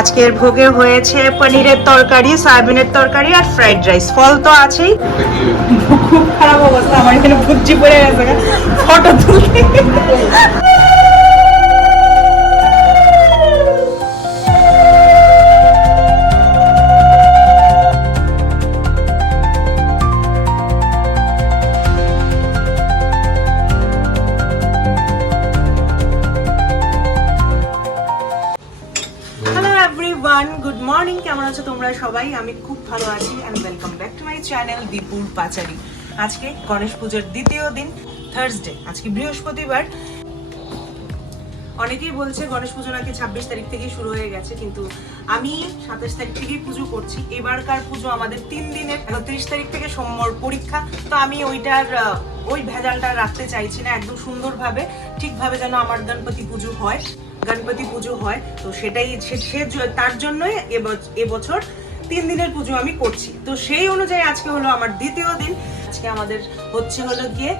আজকের ভোগে হয়েছে পনিরের তরকারি, সয়াবিনের তরকারি আর ফ্রাইড রাইস ফল তো আছেই। খুব খারাপ অবস্থা, আমার এখানে ভুজি পড়ে গেছে। ফটো তুলতে মর্নিং, কেমন আছো তোমরা সবাই? আমি খুব ভালো আছি and welcome back to my channel দীপুর পাচারি আজকে গণেশ পুজোর দ্বিতীয় দিন থার্সডে আজকে বৃহস্পতিবার। অনেকেই বলছে গণেশ পুজো নাকি ছাব্বিশ তারিখ থেকেই শুরু হয়ে গেছে, কিন্তু আমি সাতাশ তারিখ থেকেই পুজো করছি। এবারকার পুজো আমাদের তিন দিনের, একত্রিশ তারিখ থেকে সোমবার পরীক্ষা। তো আমি ওইটার ওই ভেজালটা রাখতে চাইছি না, একদম সুন্দরভাবে, ঠিকভাবে যেন আমার গণপতি পুজো হয়। গণপতি পুজো হয়, তো সেটাই সে- তার জন্যই এব- এবছর তিন দিনের পুজো আমি করছি। তো সেই অনুযায়ী আজকে হলো আমার দ্বিতীয় দিন। আজকে আমাদের হচ্ছে হলো গিয়ে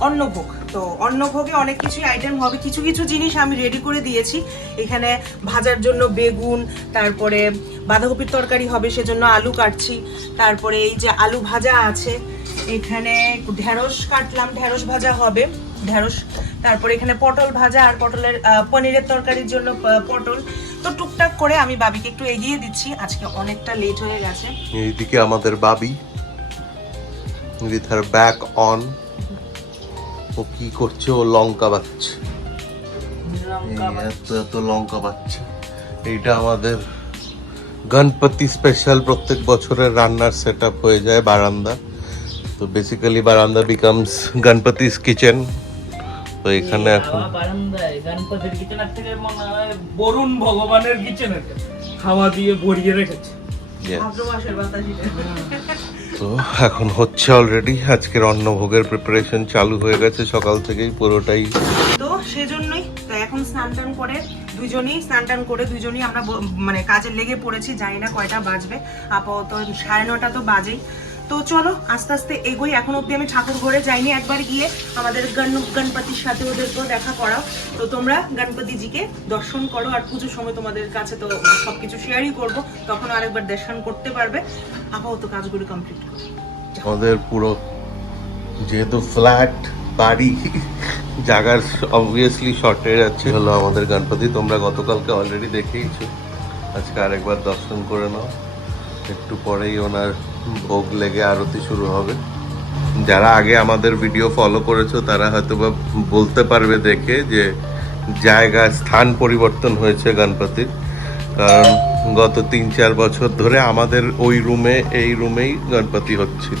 অন্নভোগ। তো অন্নভোগে অনেক কিছুই আইটেম হবে। কিছু কিছু জিনিস আমি রেডি করে দিয়েছি। এখানে ভাজার জন্য বেগুন, তারপরে বাঁধাকপির তরকারি হবে, সেজন্য আলু কাটছি। তারপরে এই যে আলু ভাজা আছে, এখানে ঢেঁড়স কাটলাম, ঢেঁড়স ভাজা হবে। ঢেঁড়স তারপরে এখানে পটল ভাজা আর পটলের পনিরের তরকারির জন্য পটল। তো টুকটাক করে আমি বাবিকে একটু এগিয়ে দিচ্ছি। আজকে অনেকটা লেট হয়ে গেছে। এইদিকে আমাদের বাবি উইথ হার ব্যাক অন ও কি করছে? ও লঙ্কা বাচ্ছে এত এত লঙ্কা বাচ্ছে এইটা আমাদের গণপতি স্পেশাল প্রত্যেক বছরের রান্নার সেট হয়ে যায় বারান্দা। তো বেসিক্যালি বারান্দা বিকামস গণপতিস কিচেন তো এখানে এখন বরুণ ভগবানের কিচেনের হাওয়া দিয়ে ভরিয়ে রেখেছে। তো এখন হচ্ছে অলরেডি আজকের অন্নভোগের প্রিপারেশন চালু হয়ে গেছে সকাল থেকেই পুরোটাই। তো সেজন্যই তো এখন স্নান টান করে দুজনেই স্নান টান করে দুজনেই আমরা মানে কাজে লেগে পড়েছি জানি না কয়টা বাজবে। আপাতত সাড়ে নটা তো বাজেই। তো চলো, আস্তে আস্তে এগোই। এখন অব্দি আমি ঠাকুর ঘরে যাইনি। একবার গিয়ে আমাদের গণ গণপতির সাথে ওদেরকেও দেখা করাও। তো তোমরা গণপতিজিকে দর্শন করো, আর পুজোর সময় তোমাদের কাছে তো সব কিছু শেয়ারই করব। তখন আরেকবার দর্শন করতে পারবে। আপাতত কাজগুলো কমপ্লিট করো। আমাদের পুরো যেহেতু ফ্ল্যাট বাড়ি, জায়গার অবভিয়াসলি শর্টেজ আছে। হলো আমাদের গণপতি। তোমরা গতকালকে অলরেডি দেখেইছো। আজকে আরেকবার দর্শন করে নাও। একটু পরেই ওনার ভোগ লেগে আরতি শুরু হবে। যারা আগে আমাদের ভিডিও ফলো করেছ, তারা হয়তো বা বলতে পারবে দেখে যে জায়গা, স্থান পরিবর্তন হয়েছে গণপতির। কারণ গত তিন চার বছর ধরে আমাদের ওই রুমে এই রুমেই গণপতি হচ্ছিল।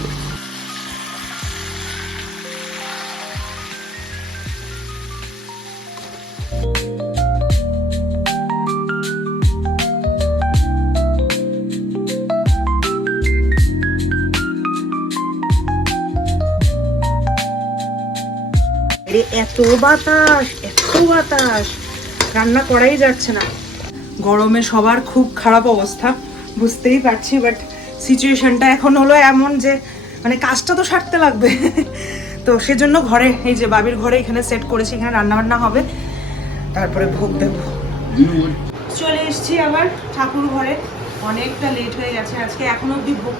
এত বাতাস এত বাতাস। রান্না করাই যাচ্ছে না। গরমে সবার খুব খারাপ অবস্থা, বুঝতেই পারছি বাট সিচুয়েশনটা এখন হলো এমন যে মানে কাজটা তো সারতে লাগবে। তো সেজন্য ঘরে, এই যে বাবির ঘরে এখানে সেট করেছি, এখানে রান্না বান্না হবে। তারপরে ভোগ দেব। চলে এসেছি আবার ঠাকুর ঘরে। অনেকটা লেট হয়ে গেছে, আজকে এখনও অব্দি ভোগ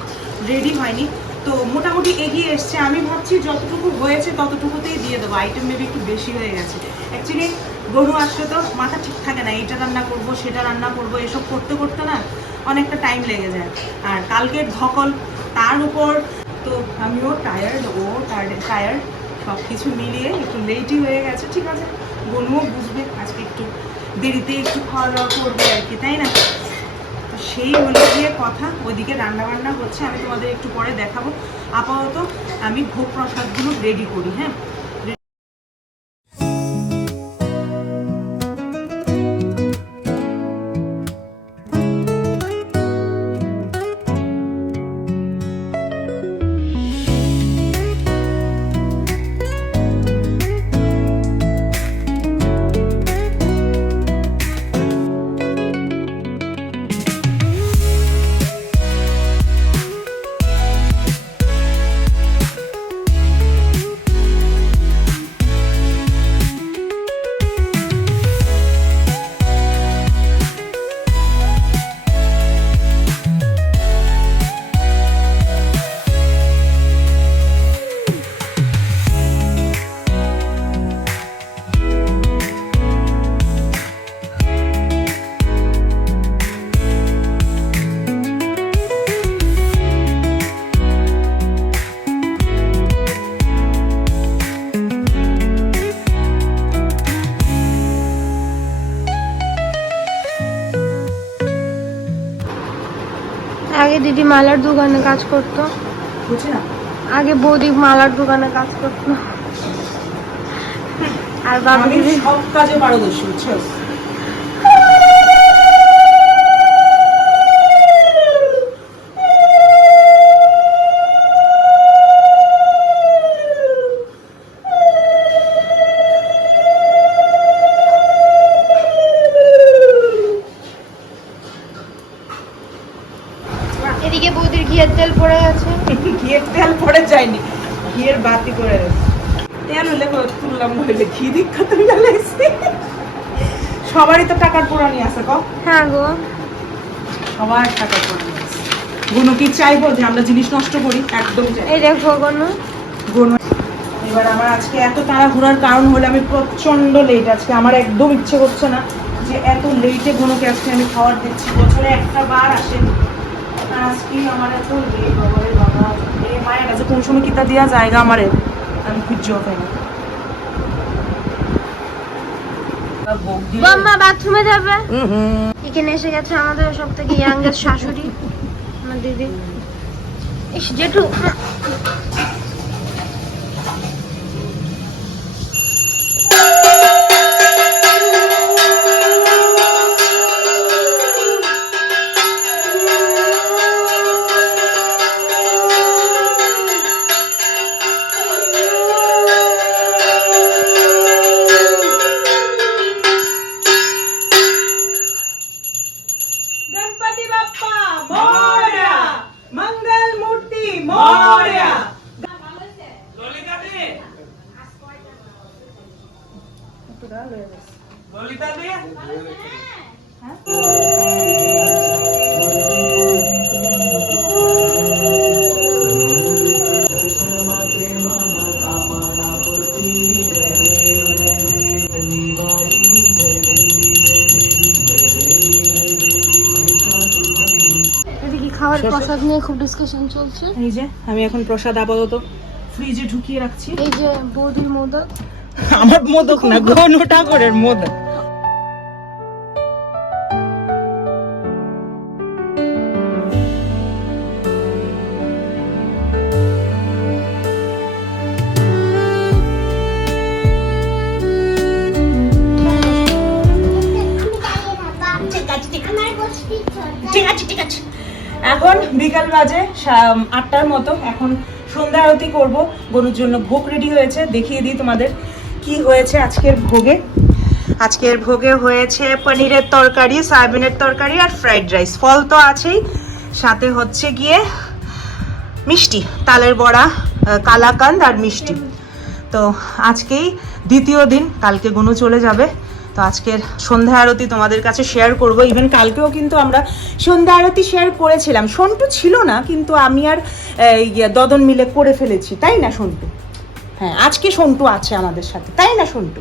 রেডি হয়নি। তো মোটামুটি এগিয়ে এসছে। আমি ভাবছি যতটুকু হয়েছে ততটুকুতেই দিয়ে দেবো। আইটেম মেবি একটু বেশি হয়ে গেছে। অ্যাকচুয়ালি গরু আসলে তো মাথা ঠিক থাকে না এটা রান্না করব, সেটা রান্না করব, এসব করতে করতে না অনেকটা টাইম লেগে যায়। আর কালকের ধকল, তার উপর তো আমিও টায়ার্ড ও টায়ার্ড সব কিছু মিলিয়ে একটু লেটই হয়ে গেছে, ঠিক আছে। গনুও বুঝবে, আজকে একটু দেরিতে একটু খাওয়া দাওয়া করবে আর কি, তাই না? সেই হলো গিয়ে কথা। ওইদিকে রান্না বান্না হচ্ছে, আমি তোমাদের একটু পরে দেখাবো। আপাতত আমি ভোগ প্রসাদগুলো রেডি করি হ্যাঁ? দিদি মালার দোকানে কাজ করতো। আগে বৌদি মালার দোকানে কাজ করতো। আর বাবা সব কাজে পারদর্শী বুঝছ? ঘিয়ের তেল পড়ে যায়নি। ঘিয়ের বাতি করে তেল হলে তুললাম ঘি দীক্ষা সবারই তো টাকার পুরানি আছে ক হ্যাঁ গো। সবার টাকার পুরানি আছে। গুনো কি চাইব যে আমরা জিনিস নষ্ট করি? একদম এই দেখো কোনো গুনো এবার আমার আজকে এত তাড়া ঘোরার কারণ হলো আমি প্রচণ্ড লেট আজকে আমার একদম ইচ্ছে করছে না যে এত লেটে গুনোকে আজকে আমি খাবার দিচ্ছি। বছরে একটা বার আসে আজকে আমার এত বাবা। এ মায়ের কাছে কোন সময় কিতা দেওয়া জায়গা আমারে? আমি খুঁজেও পাই না বাথরুমে যাবে? এখানে এসে গেছে আমাদের সব থেকে ইয়াঙ্গেস্ট শাশুড়ি আমার দিদি। ইস জেঠু খুব ডিসকাশন চলছে। এই যে আমি এখন প্রসাদ আপাতত ফ্রিজে ঢুকিয়ে রাখছি। এই যে বৌদির মোদক। আমার মোদক না ঘন ঠাকুরের মোদক। বিকাল বাজে আটটার মতো। এখন সন্ধ্যা আরতি করব। গরুর জন্য ভোগ রেডি হয়েছে। দেখিয়ে দিই তোমাদের কি হয়েছে আজকের ভোগে। আজকের ভোগে হয়েছে পনিরের তরকারি, সয়াবিনের তরকারি আর ফ্রাইড রাইস ফল তো আছেই। সাথে হচ্ছে গিয়ে মিষ্টি, তালের বড়া কালাকান্দ আর মিষ্টি। তো আজকেই দ্বিতীয় দিন। কালকে গুনু চলে যাবে। তো আজকের সন্ধ্যা আরতি তোমাদের কাছে শেয়ার করব। ইভেন কালকেও কিন্তু আমরা সন্ধ্যা আরতি শেয়ার করেছিলাম। সন্টু ছিল না কিন্তু আমি আর ইয়ে, দদন মিলে করে ফেলেছি। তাই না সন্টু? হ্যাঁ আজকে সন্টু আছে আমাদের সাথে। তাই না সন্টু?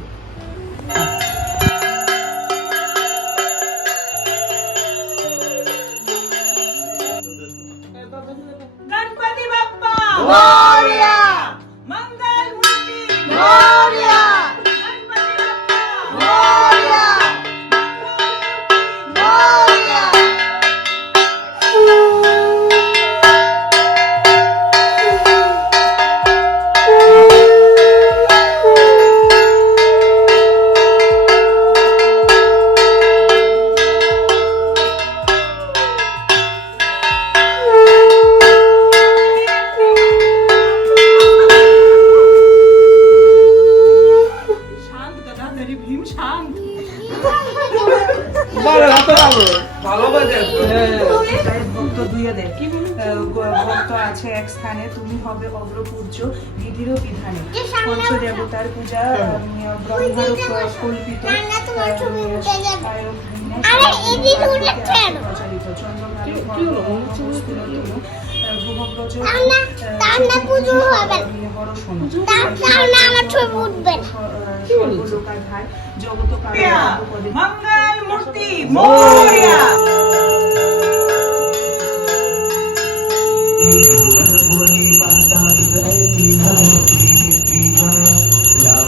কল্পিত ভিন্ন প্রচারিত চন্দ্রমালে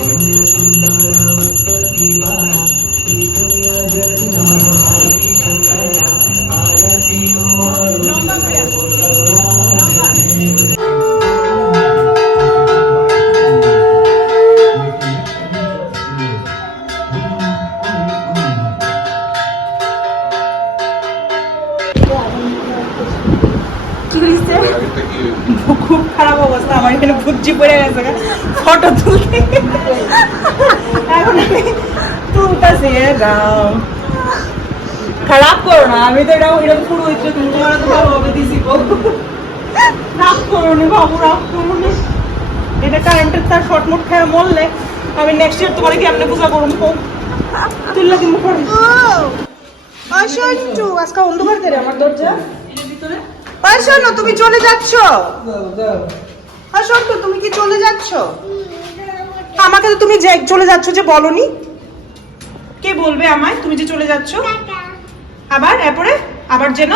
सुंदर सुंदर मस्ती वाला दुनिया আমার এখানে ভুজি পড়ে গেছে ফটো তুলতে এখন আমি তুলতেছি খারাপ করো না আমি তো এটা ওইরকম পুরো হচ্ছে তুমি তোমার তো ভালোভাবে দিছি রাগ করো নি বাবু রাগ করো নি। এটা কারেন্টের তার শর্ট মুট খেয়ে মরলে আমি নেক্সট ইয়ার তোমার কি এমনি পূজা করুন হোক তুললে কিন্তু করে আসো একটু আজকে অন্ধকার দেরে আমার দরজা। আসো না তুমি চলে যাচ্ছ। আসো তো, তুমি কি চলে যাচ্ছ? আমাকে তো তুমি যে চলে যাচ্ছ যে বলনি। কে বলবে আমায়? তুমি যে চলে যাচ্ছ? আবার? এরপরে? আবার যেন?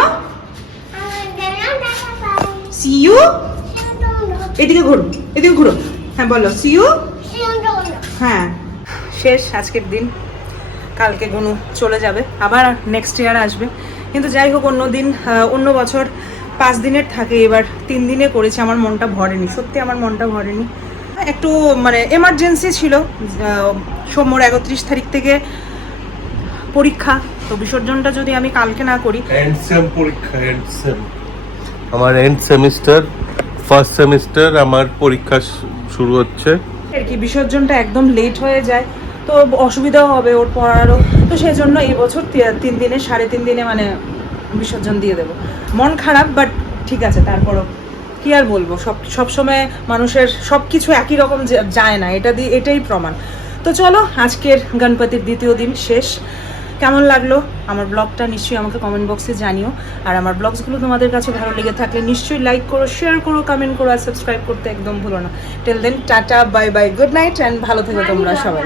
সি ইউ এদিকে ঘুরো এদিকে ঘুরো। হ্যাঁ বলো সি ইউ হ্যাঁ শেষ আজকের দিন। কালকে গুনু চলে যাবে, আবার নেক্সট ইয়ার আসবে। কিন্তু যাই হোক অন্য দিন অন্য বছর পাঁচ দিনের থাকে এবার তিন দিনে করেছে আমার মনটা ভরেনি সত্যি আমার মনটা ভরেনি। একটু মানে এমার্জেন্সি ছিল আহ, সোমবার একত্রিশ তারিখ থেকে পরীক্ষা তো বিসর্জনটা যদি আমি কালকে না করি। এন্ড পরীক্ষা এন্ড আমার এন্ড সেমিস্টার ফার্স্ট সেমিস্টার আমার পরীক্ষা শুরু হচ্ছে। আর কি বিসর্জনটা একদম লেট হয়ে যায় তো অসুবিধাও হবে ওর পড়ারও তো সেই জন্য এই বছর তিন দিনে সাড়ে তিন দিনে মানে বিসর্জন দিয়ে দেবো। মন খারাপ বাট ঠিক আছে তারপরও কি আর বলব? সব সবসময় মানুষের সব কিছু একই রকম যায় না এটা দিয়ে এটাই প্রমাণ। তো চলো আজকের গণপতির দ্বিতীয় দিন শেষ। কেমন লাগল? আমার ব্লগটা নিশ্চয়ই আমাকে কমেন্ট বক্সে জানিও। আর আমার ব্লগসগুলো তোমাদের কাছে ভালো লেগে থাকলে নিশ্চয়ই লাইক করো শেয়ার করো কমেন্ট করো আর সাবস্ক্রাইব করতে একদম ভুলো না। Till then tata bye bye good night and ভালো থেকো তোমরা সবাই।